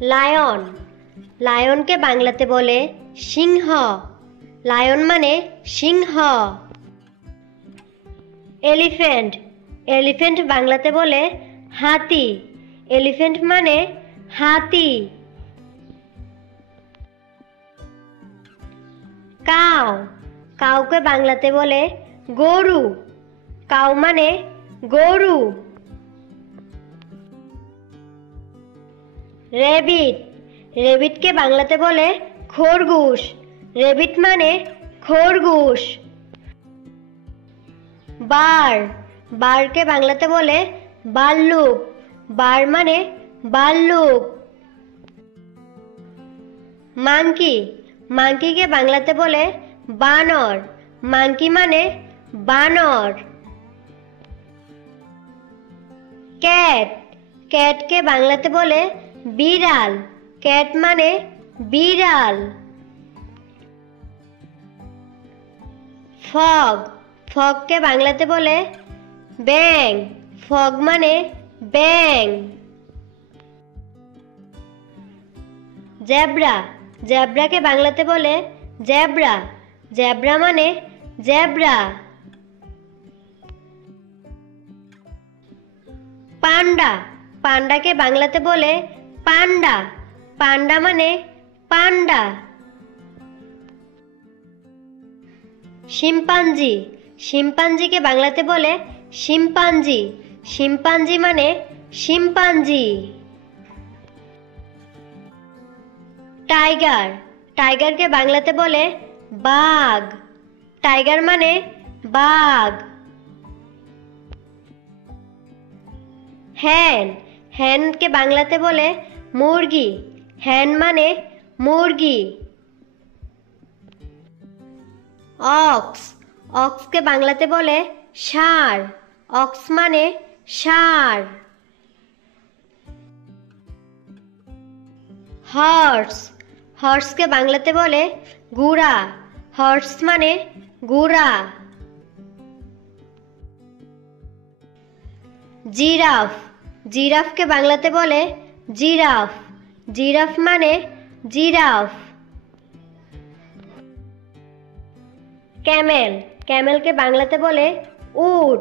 Lion. লায়নকে বাংলাতে বলে সিংহ। Lion মানে সিংহ। এলিফ্যান্ট। এলিফ্যান্ট বাংলাতে বলে হাতি। এলিফ্যান্ট মানে হাতি। কাউ। কাউকে বাংলাতে বলে গরু। কাউ মানে গরু। রেবিট। রেবিটকে বাংলাতে বলে খরগোশ। রেবিট মানে খরগোশ। বার। বারকে বাংলাতে বলে ভাল্লুক। বার মানে ভাল্লুক। মাংকি। মাংকিকে বাংলাতে বলে বানর। মাংকি মানে বানর। ক্যাট। ক্যাটকে বাংলাতে বলে বিড়াল। ক্যাট মানে বিড়াল। ফগ। ফগকে বাংলাতে বলে ব্যাঙ। ফগ মানে ব্যাঙ। জেব্রা। জেব্রাকে বাংলাতে বলে জেব্রা। জেব্রা মানে জেব্রা। পান্ডা। পান্ডাকে বাংলাতে বলে পান্ডা। পান্ডা মানে পান্ডা। শিম্পাঞ্জি। শিম্পাঞ্জিকে বাংলাতে বলে শিম্পাঞ্জি। শিম্পাঞ্জি মানে শিম্পাঞ্জি। টাইগার। টাইগারকে বাংলাতে বলে বাঘ। টাইগার মানে বাঘ। হ্যান। হ্যানকে বাংলাতে বলে মুরগি। হ্যান মানে মুরগি। অক্স। অক্সকে বাংলাতে বলে ষাঁড়। অক্স মানে ষাঁড়। হর্স। হর্সকে বাংলাতে বলে ঘোড়া। হর্স মানে ঘোড়া। জিরাফ। জিরাফকে বাংলাতে বলে জিরাফ। জিরাফ মানে জিরাফ। ক্যামেল। ক্যামেলকে বাংলাতে বলে উট।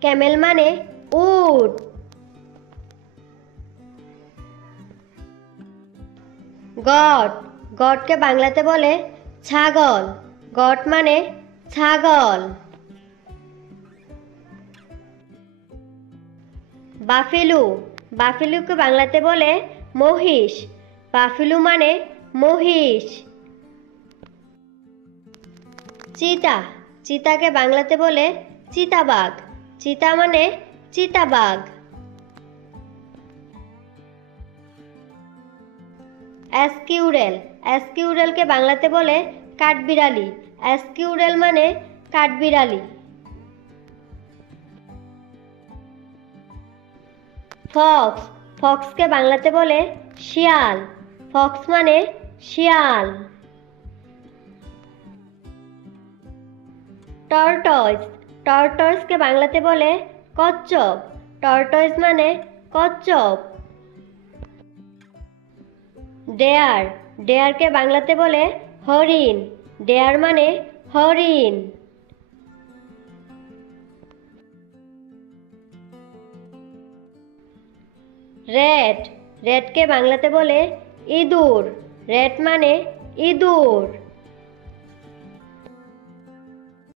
ক্যামেল মানে উট। গট। গটকে বাংলাতে বলে ছাগল। গট মানে ছাগল। বাফেলু। বাফেলুকে বাংলাতে বলে মহিষ। বাফেলু মানে মহিষ। চিতা। চিতাকে বাংলাতে বলে চিতাবাঘ। চিতা মানে চিতাবাঘ। অ্যাসকিউরেল। অ্যাসকিউরেলকে বাংলাতে বলে কাঠবিড়ালি। অ্যাসকিউরেল মানে কাঠবিড়ালি। ফক্স। ফক্সকে বাংলাতে বলে শিয়াল। ফক্স মানে শিয়াল। টর্টয়েস। টর্টয়েসকে বাংলাতে বলে কচ্ছপ। টর্টয়েস মানে কচ্ছপ। ডেয়ার। ডেয়ারকে বাংলাতে বলে হরিণ। ডেয়ার মানে হরিণ। রেট। রেটকে বাংলাতে বলে ইঁদুর। রেট মানে ইঁদুর।